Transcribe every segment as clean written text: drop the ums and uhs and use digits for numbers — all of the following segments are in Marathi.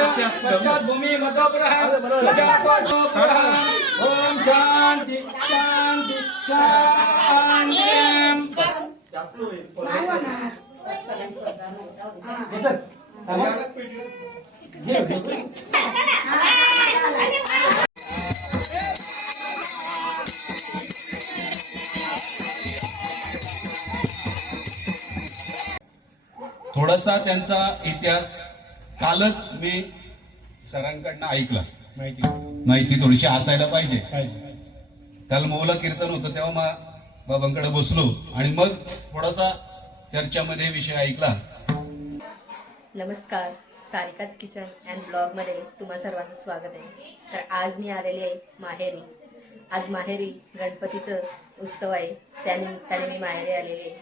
पश्चात भूमि मधोप्रः सजातोषोप्रः ओम शांति शांति शांति थोडासा त्यांचा इतिहास कालच मी सरांकडनं ऐकला. माहिती थोडीशी असायला पाहिजे. काल मौला कीर्तन होतं तेव्हा बाबांकडे बसलो आणि मग थोडासा चर्चामध्ये विषय ऐकला. नमस्कार, सारिकाच किचन अँड ब्लॉग मध्ये तुम्हा सर्वांचं स्वागत आहे. तर आज मी आलेली आहे माहेरी. आज माहेरी गणपतीचं उत्सव आहे, त्यानिमित्ताने मी माहेरी आलेली आहे.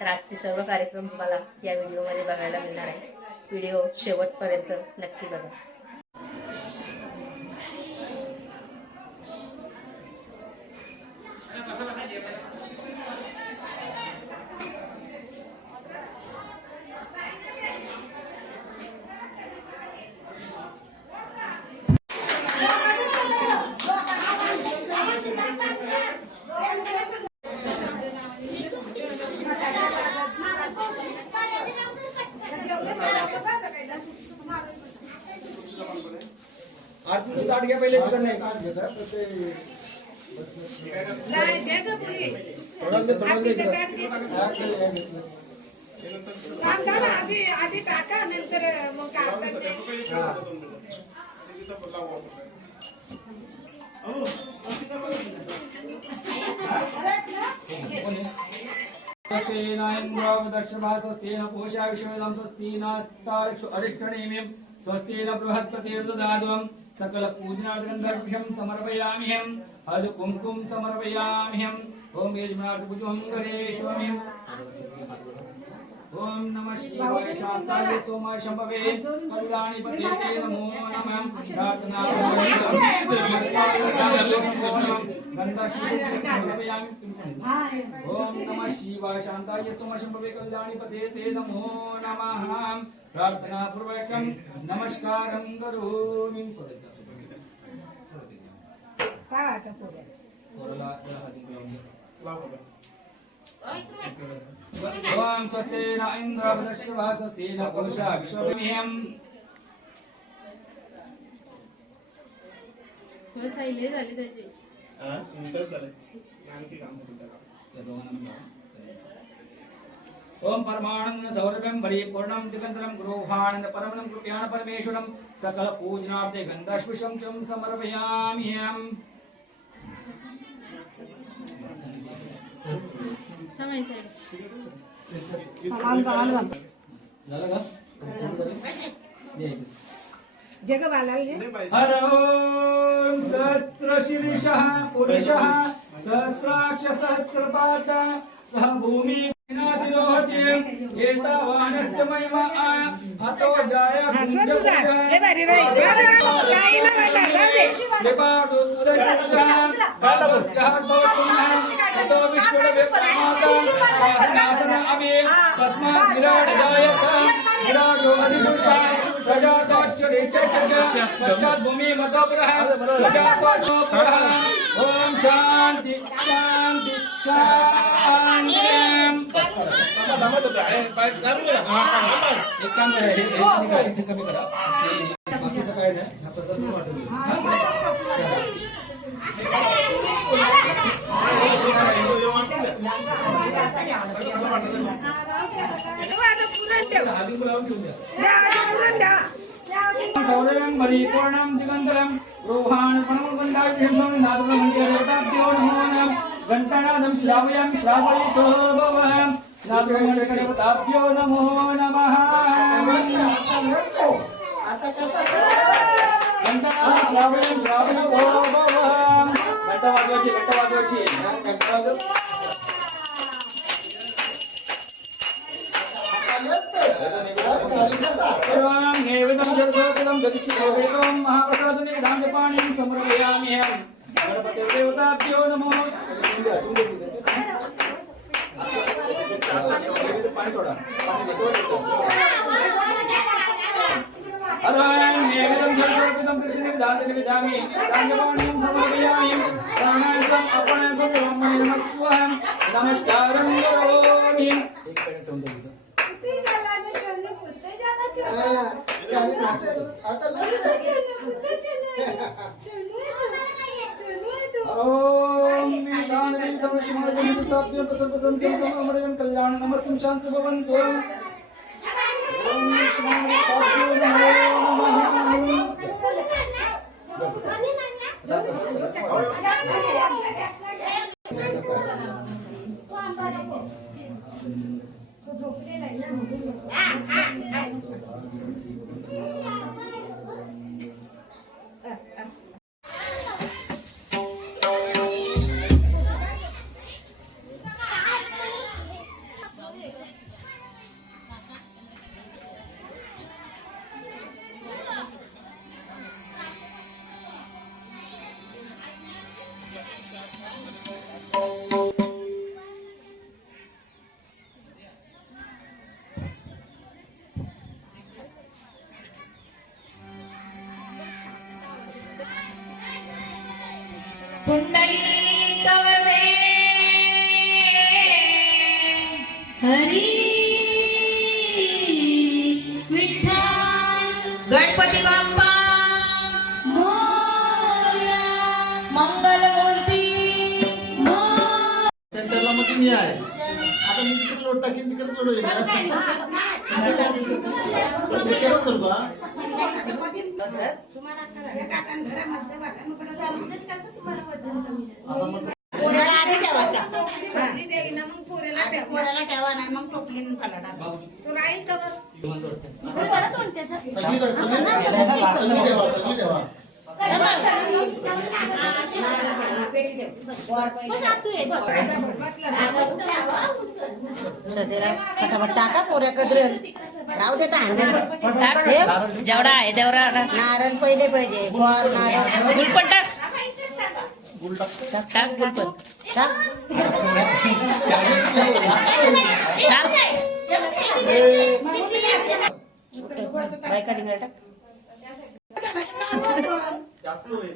तर आजचे सर्व कार्यक्रम तुम्हाला या व्हिडिओमध्ये बघायला मिळणार आहे. व्हिडिओ शेवटपर्यंत नक्की बघा. आरती काढ घ्या पहिले तिकडे नाही आधी टाका नंतर मग स्वस्तेन इंद्रावदर्शभास्वस्तेन पूषा विश्ववेदं स्वस्तेन तारक्षु अरिष्टनेमिं स्वस्तेन बृहस्पतिर्ददाद्वं सकल पूजनार्थगन्धर्भ्यं समर्पयाम्यहं हद कुंकुम समर्पयाम्यहं ओम यजमानसुभुजं गणेशवमिं ओम नमः शिवाय शांताय सोमाय शंभवे कल्याणीपते नमो नमः प्रार्थना ओम नमः शिवाय शांताय सोमाय शंभवे कल्याणीपते नमो नमः प्रार्थना पूर्वकं नमस्कारं करोमि. ओम स्वस्तेन इंद्रावदर्शभाः स्वस्तेन पूषा विश्ववेदं साईले झाले त्याचे ओम परमानंद सौरभ्यं परिपूर्णं दिगंतरं गृहानंद परमं कृपयाण परमेश्वरं सकल पूजनार्थे गंधापुष्पं च समर्पयाम्यहं. हर ओम सहस्रशीर्षः पुरुषः सहस्राक्ष सहस्रपाद सह भूमि एतावानस्य महिमा अतो जाय तस्मात् विराट जायक विराटो अधिपुरुषः पश्चात भूमि मधोप्रः सजातोषोप्रः ओम शांति शांति शांति. एक काम करा, हे कमी करा. बाकीचं काय नाही, हा प्रसाद वाटून घ्या. सौरभं परिपूर्णं दिगंतरं गृहाण परमगंधाभ्यं नादप्रमण्यदेवताभ्यो नमो नमः. घंटानादं श्रावयामि श्रावयितो भवः श्रावयमण्डलदेवताभ्यो नमो नमः. घंटानादं श्रावयितो भवः. घंटा वाजवायची. महाप्रसादं समर्पयाम्यहं. गणपतिदेवताभ्यो नमो. पाणी सोडा. नैवेद्यं जलसर्पितं कृष्णे विधाते विधामि राजवाण्यं समर्पयामि प्राणायामम् अपरायामं ब्रह्मणे नमः स्वाहा नमस्कारं करोमि एक मिनिट ठेवून दे किती झाला ग चोनू पुत्ते झाला चोनू आता चोनू पुत्ते चोनू आहे तू ओम निदानविदं श्रीमद्गुरुताभ्यं सर्वसंतं सममरयं कल्याण नमस्तं शान्ति भवन्तु ओम श्रीमद्गुरुताभ्यो नमः कुंडली कवरदे हरी विठ्ठल गणपती बाप्पा मोरया मंगलमूर्ती सेंटरला मग मी आहे आता मी तिकडे लोट टाकीन तिकडे लोट करू का पोऱ्याला आधी ठेवायचा भाजी देई ना मग पोऱ्याला ठेवा ना मग टोपलीन खाला टाका तू राहील का सगळी ठेवा सगळी ठेवा फटाफट टाका पोऱ्याकडे राहू देता जेवढा आहे तेवढा नारळ पहिले पाहिजे गोड नारळ गुलपण टाक गुलपण टाक बायका डिंगर टाक जास्त होईल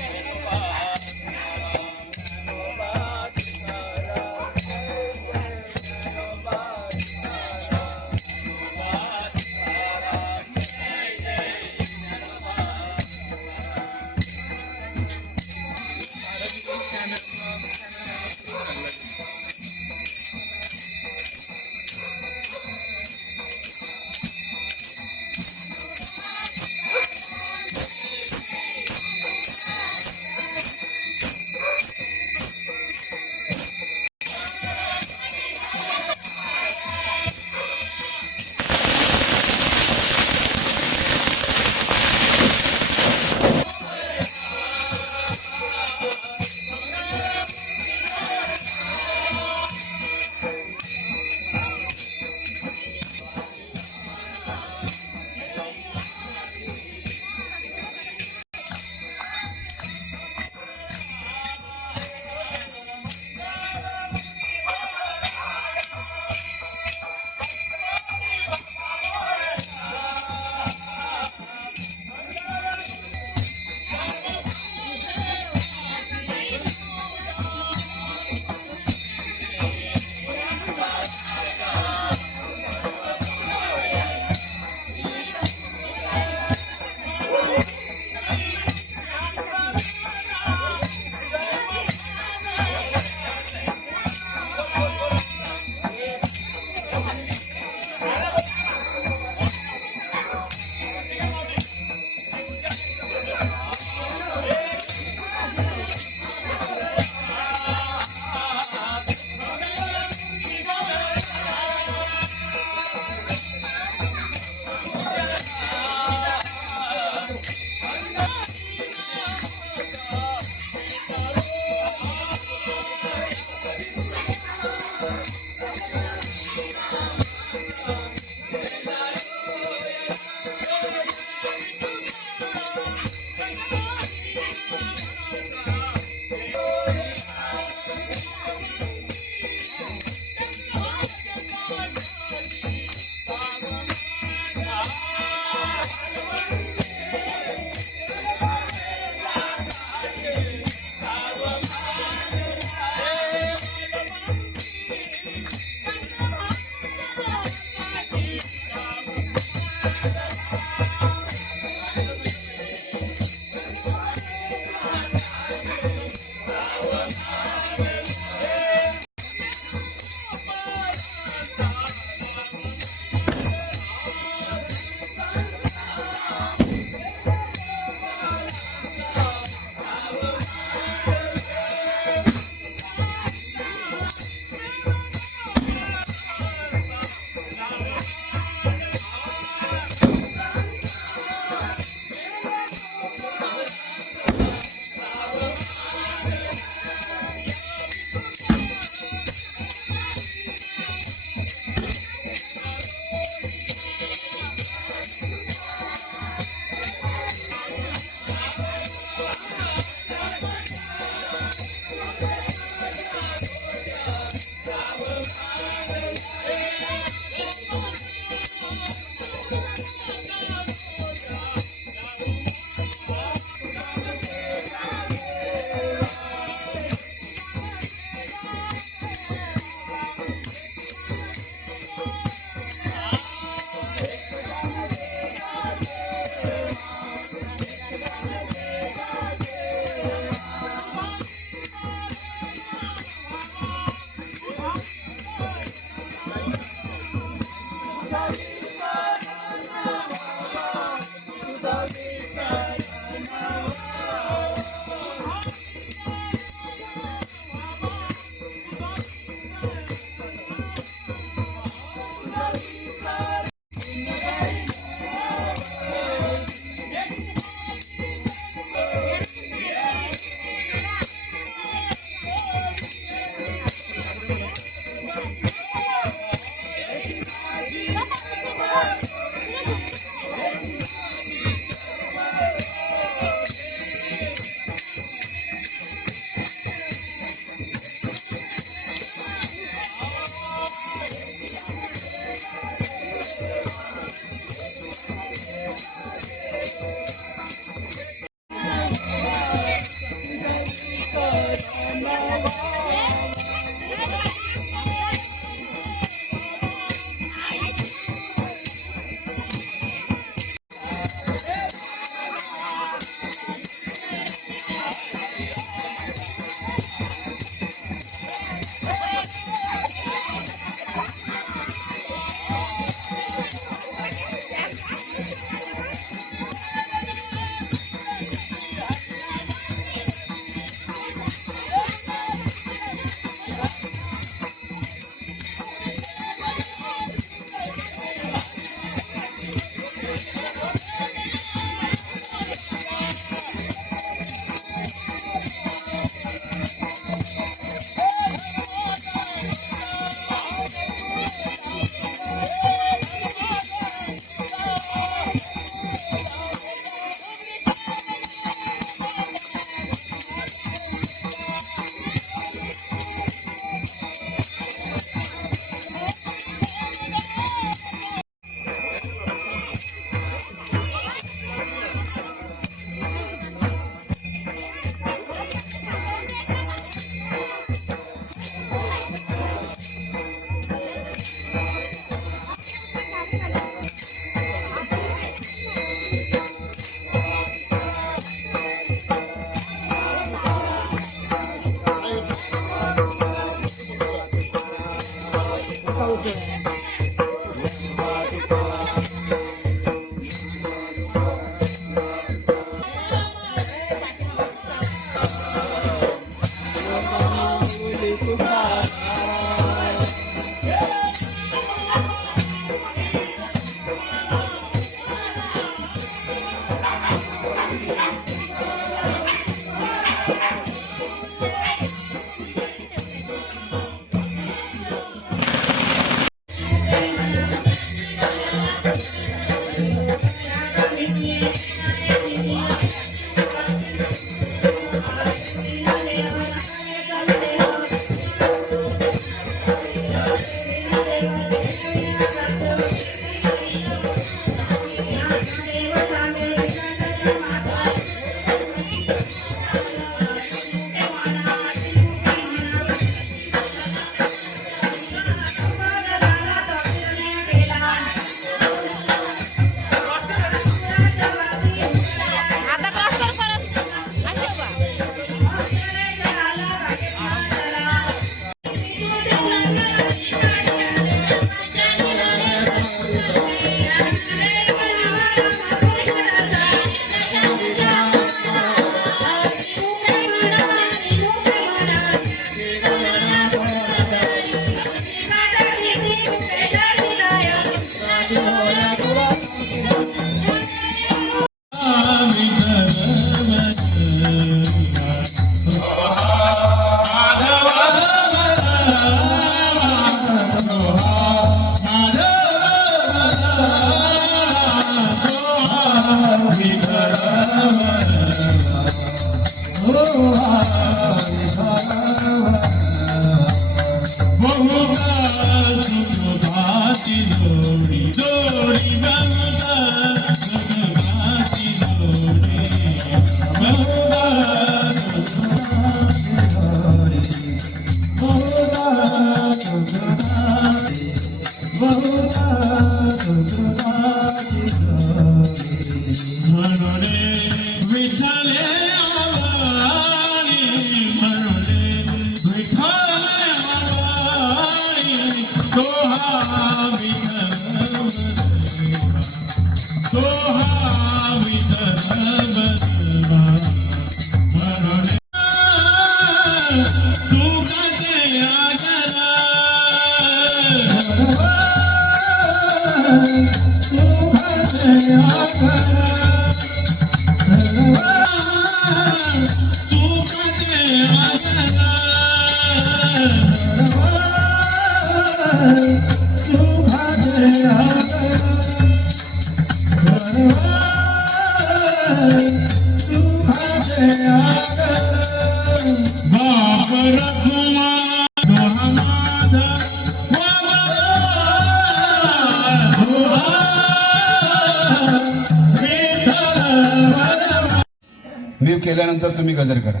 मी केल्यानंतर तुम्ही गजर करा.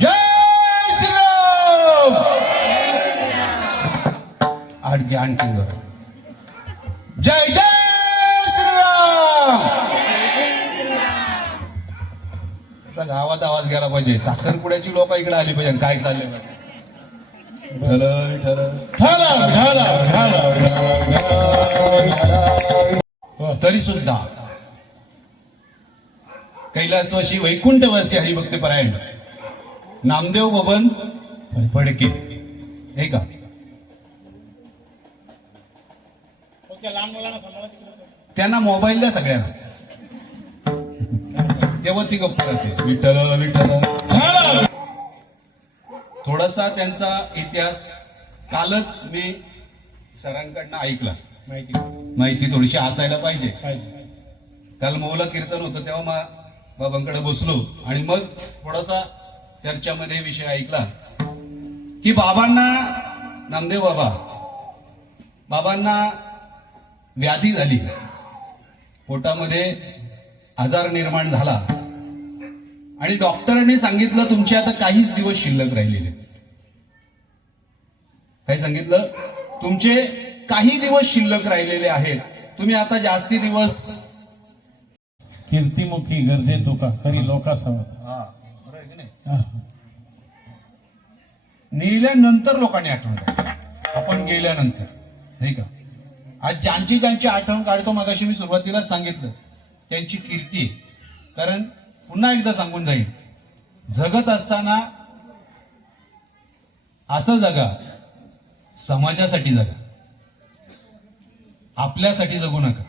जय श्रीराम. आणखी बरं. जय जय श्रीराम. असा गावात आवाज गेला पाहिजे. साखरपुड्याची लोक इकडे आली पाहिजे. काय चाललंय तरी सुद्धा कैलासवासी वैकुंठवासी हरिभक्तपरायण नामदेव बबन फडके हे का त्यांना मोबाईल द्या सगळ्यांना. तेव्हा ती गप्प राहते. विठ्ठल विठ्ठल. थोडासा त्यांचा इतिहास कालच मी सरांकडनं ऐकला. माहिती थोडीशी असायला पाहिजे. काल मौला कीर्तन होतं तेव्हा बाबांकडे बसलो आणि मग थोडासा चर्चामध्ये विषय ऐकला की बाबांना नामदेव बाबांना व्याधी झाली, पोटामध्ये आजार निर्माण झाला आणि डॉक्टरांनी सांगितलं तुमचे आता काहीच दिवस शिल्लक राहिलेले. काय सांगितलं? तुमचे काही दिवस शिल्लक राहिलेले आहेत, तुम्ही आता जास्ती दिवस कीर्तिमुखी गर्जे तुका खरी लोका नेल्यानंतर लोकांनी आठवण आपण गेल्यानंतर नाही का. आज ज्यांची आठवण काढतो मगाशी मी सुरुवातीला सांगितलं त्यांची कीर्ती. कारण पुन्हा एकदा सांगून जाईल, जगत असताना असं जगा, समाजासाठी जगा, आपल्यासाठी जगू नका,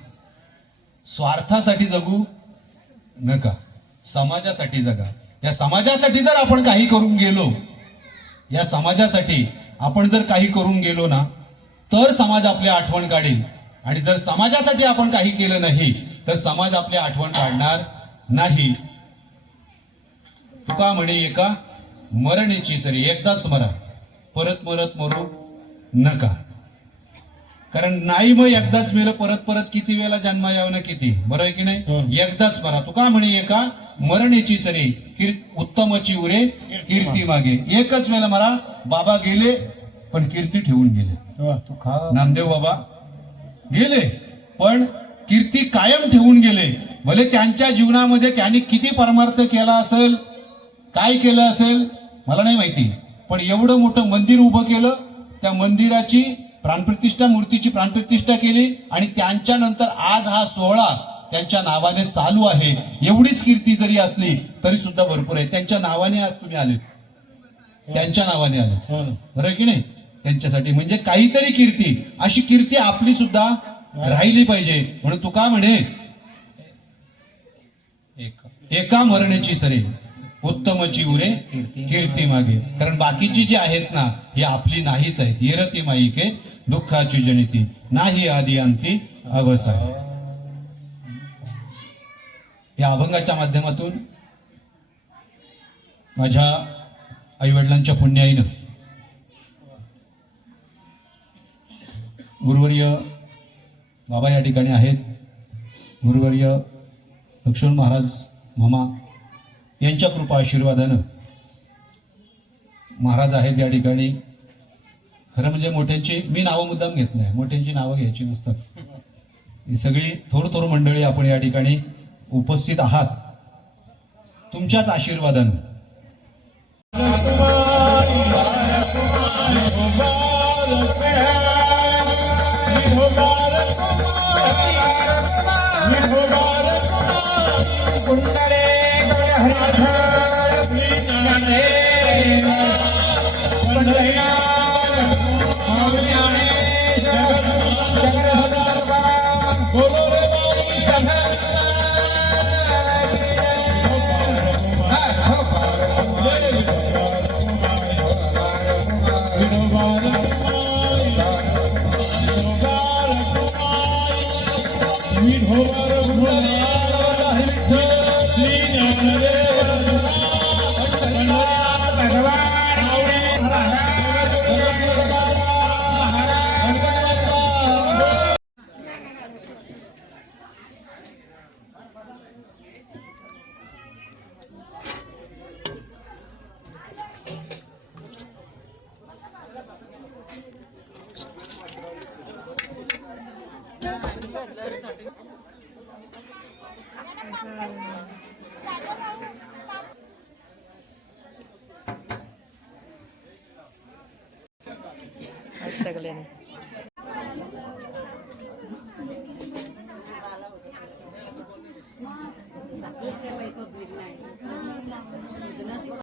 स्वार्थासाठी जगू नका, समाजासाठी जगा. या समाजासाठी जर आपण काही करून गेलो, या समाजासाठी आपण जर काही करून गेलो ना तर समाज आपली आठवण काढेल. आणि जर समाजासाठी आपण काही केलं नाही तर समाज आपली आठवण काढणार नाही. तुका म्हणे एका मरणेची सरी, एकदाच मरा, परत मरू नका. कारण नाही मग एकदाच मेलं, परत किती वेळेला जन्मा यावं ना, किती बरं आहे की नाही. एकदाच मरा. तुका म्हणे एका मरणेची सरी, उत्तमची उरे कीर्ती मागे. एकच वेळेला मरा. बाबा गेले पण कीर्ती ठेवून गेले. नामदेव बाबा गेले पण कीर्ती कायम ठेवून गेले. भले त्यांच्या जीवनामध्ये त्यांनी किती परमार्थ केला असेल, काय केलं असेल मला नाही माहिती, पण एवढं मोठं मंदिर उभं केलं, त्या मंदिराची प्राणप्रतिष्ठा, मूर्तीची प्राणप्रतिष्ठा केली आणि त्यांच्या नंतर आज हा सोहळा त्यांच्या नावाने चालू आहे. एवढीच कीर्ती जरी असली तरी सुद्धा भरपूर आहे. त्यांच्या नावाने आज तुम्ही आले, त्यांच्या नावाने आले, बरं की नाही. त्यांच्यासाठी म्हणजे काहीतरी कीर्ती, अशी कीर्ती आपली सुद्धा राहिली पाहिजे. म्हणून तुका म्हणे एका मरणाची सरी, उत्तमची उरे कीर्ती मागे. कारण बाकीची जी आहेत ना ही आपली नाहीच आहेत. येरती माईके दुःखाची जनिती, नाही आदी अंती अवसाय. या अभंगाच्या माध्यमातून माझ्या आईवडिलांच्या पुण्याईनं गुरुवर्य बाबा या ठिकाणी आहेत. गुरुवर्य लक्ष्मण महाराज मामा यांच्या कृपा आशीर्वादानं महाराज आहेत या ठिकाणी. खरं म्हणजे मोठ्यांची मी नावं मुद्दाम घेत नाही, मोठ्यांची नावं घ्यायची नसतात. ही सगळी थोर मंडळी आपण या ठिकाणी उपस्थित आहात तुमच्याच आशीर्वादानं. विठोबा रघुनाथ